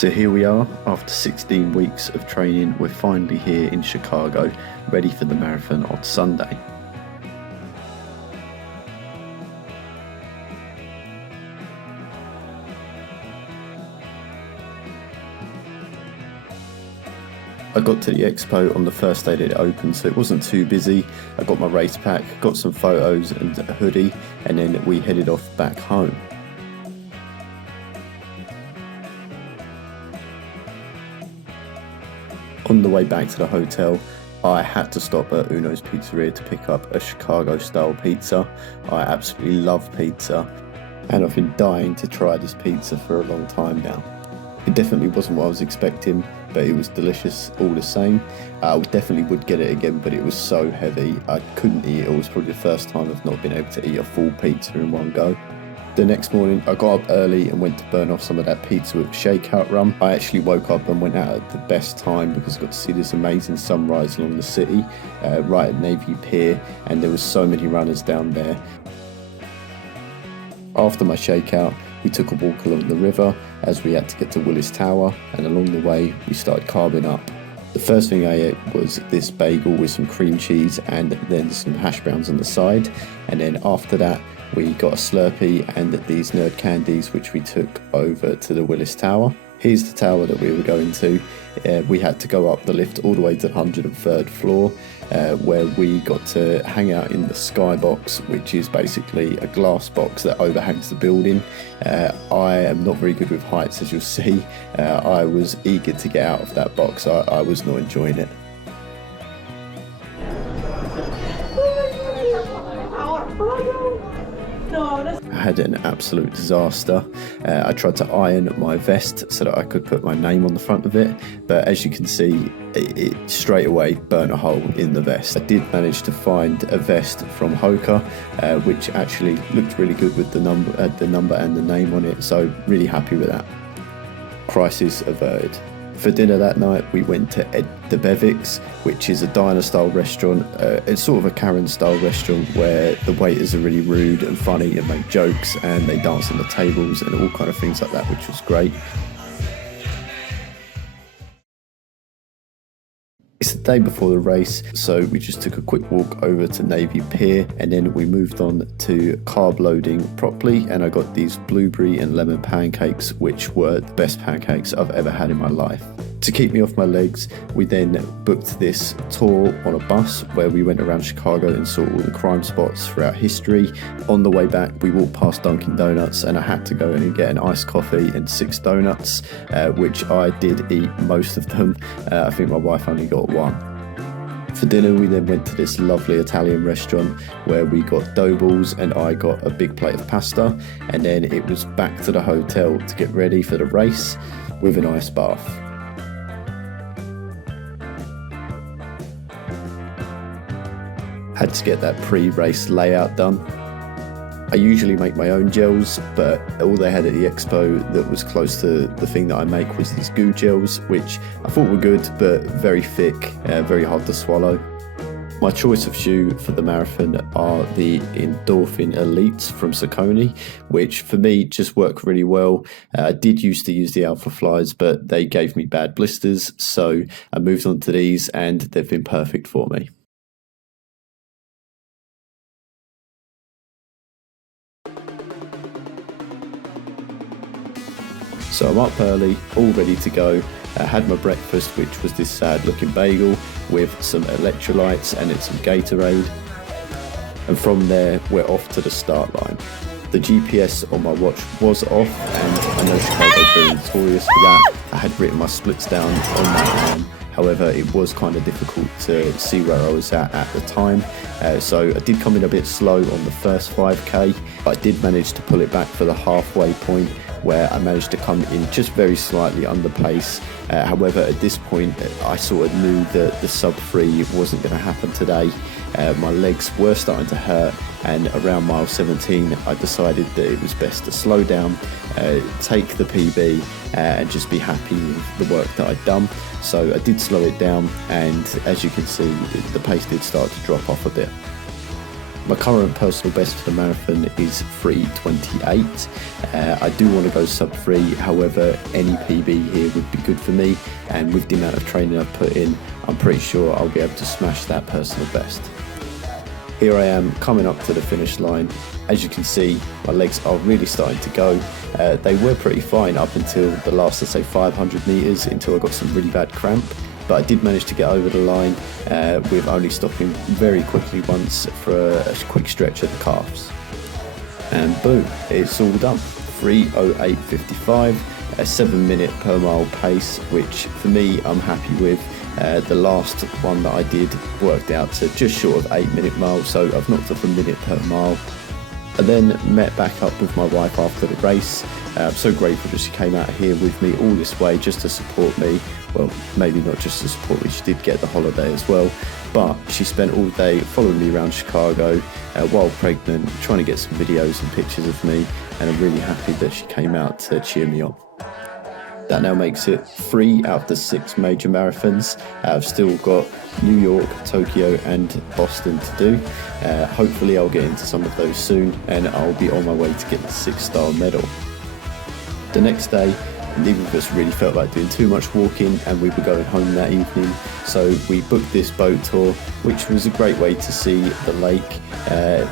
So here we are, after 16 weeks of training, we're finally here in Chicago, ready for the marathon on Sunday. I got to the expo on the first day that it opened, so it wasn't too busy. I got my race pack, got some photos and a hoodie, and then we headed off back home. On the way back to the hotel, I had to stop at Uno's Pizzeria to pick up a Chicago-style pizza. I absolutely love pizza, and I've been dying to try this pizza for a long time now. It definitely wasn't what I was expecting, but it was delicious all the same. I definitely would get it again, but it was so heavy, I couldn't eat it. It was probably the first time I've not been able to eat a full pizza in one go. The next morning, I got up early and went to burn off some of that pizza with shakeout rum. I actually woke up and went out at the best time because I got to see this amazing sunrise along the city, right at Navy Pier, and there was so many runners down there. After my shakeout, we took a walk along the river as we had to get to Willis Tower, and along the way we started carbing up. The first thing I ate was this bagel with some cream cheese and then some hash browns on the side, and then after that we got a Slurpee and these nerd candies which we took over to the Willis Tower. Here's the tower that we were going to. We had to go up the lift all the way to the 103rd floor, where we got to hang out in the skybox, which is basically a glass box that overhangs the building. I am not very good with heights, as you'll see. I was eager to get out of that box. I was not enjoying it. I had an absolute disaster. I tried to iron my vest so that I could put my name on the front of it, but as you can see, it straight away burnt a hole in the vest. I did manage to find a vest from Hoka, which actually looked really good with the number and the name on it, so really happy with that. Crisis averted. For dinner that night, we went to Ed the Bevics, which is a diner-style restaurant. It's sort of a Karen-style restaurant where the waiters are really rude and funny and make jokes, and they dance on the tables and all kind of things like that, which was great. It's the day before the race, so we just took a quick walk over to Navy Pier, and then we moved on to carb loading properly, and I got these blueberry and lemon pancakes, which were the best pancakes I've ever had in my life. To keep me off my legs, we then booked this tour on a bus where we went around Chicago and saw all the crime spots throughout history. On the way back, we walked past Dunkin' Donuts, and I had to go in and get an iced coffee and 6 donuts, which I did eat most of them. I think my wife only got one. For dinner, we then went to this lovely Italian restaurant where we got dough balls and I got a big plate of pasta, and then it was back to the hotel to get ready for the race with an ice bath. Had to get that pre-race layout done. I usually make my own gels, but all they had at the expo that was close to the thing that I make was these goo gels, which I thought were good, but very thick, very hard to swallow. My choice of shoe for the marathon are the Endorphin Elites from Saucony, which for me just work really well. I did used to use the Alpha Flies, but they gave me bad blisters, so I moved on to these and they've been perfect for me. So I'm up early, all ready to go. I had my breakfast, which was this sad looking bagel with some electrolytes and some Gatorade. And from there, we're off to the start line. The GPS on my watch was off, and I know Chicago's very notorious for that. I had written my splits down on my arm. However, it was kind of difficult to see where I was at the time. So I did come in a bit slow on the first 5k, but I did manage to pull it back for the halfway point, where I managed to come in just very slightly under pace. However, at this point, I sort of knew that the sub 3 wasn't going to happen today. My legs were starting to hurt, and around mile 17, I decided that it was best to slow down, take the PB, and just be happy with the work that I'd done. So I did slow it down, and as you can see, the pace did start to drop off a bit. My current personal best for the marathon is 3:28. I do want to go sub 3, however any PB here would be good for me, and with the amount of training I've put in, I'm pretty sure I'll be able to smash that personal best. Here I am coming up to the finish line. As you can see, my legs are really starting to go. They were pretty fine up until the last, let's say, 500 metres, until I got some really bad cramp. But I did manage to get over the line with only stopping very quickly once for a quick stretch of the calves. And boom, it's all done. 3:08.55, a 7-minute per mile pace, which for me I'm happy with. The last one that I did worked out to just short of 8-minute miles, so I've knocked off a minute per mile. I then met back up with my wife after the race. I'm so grateful that she came out here with me all this way just to support me. Well, maybe not just to support me, she did get the holiday as well, but she spent all day following me around Chicago while pregnant, trying to get some videos and pictures of me, and I'm really happy that she came out to cheer me on. That now makes it 3 out of the 6 major marathons. I've still got New York, Tokyo and Boston to do. Hopefully I'll get into some of those soon, and I'll be on my way to get the 6-star medal. The next day, neither of us really felt like doing too much walking, and we were going home that evening, so we booked this boat tour, which was a great way to see the lake.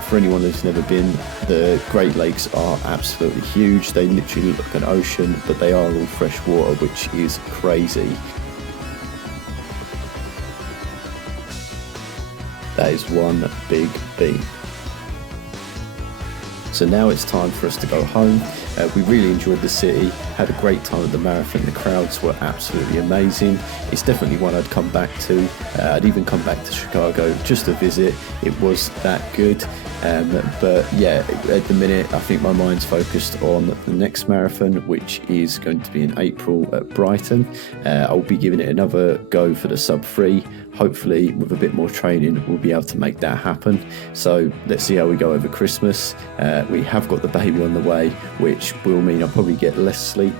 For anyone who's never been, the Great Lakes are absolutely huge. They literally look like an ocean, but they are all fresh water, which is crazy. That is one big beam. So now it's time for us to go home. We really enjoyed the city, had a great time at the marathon. The crowds were absolutely amazing. It's definitely one I'd come back to. I'd even come back to Chicago just to visit. It was that good. But yeah, at the minute, I think my mind's focused on the next marathon, which is going to be in April at Brighton. I'll be giving it another go for the sub 3. Hopefully, with a bit more training, we'll be able to make that happen. So let's see how we go over Christmas. We have got the baby on the way, which will mean I'll probably get less sleep.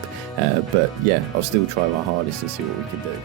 But yeah, I'll still try my hardest and see what we can do.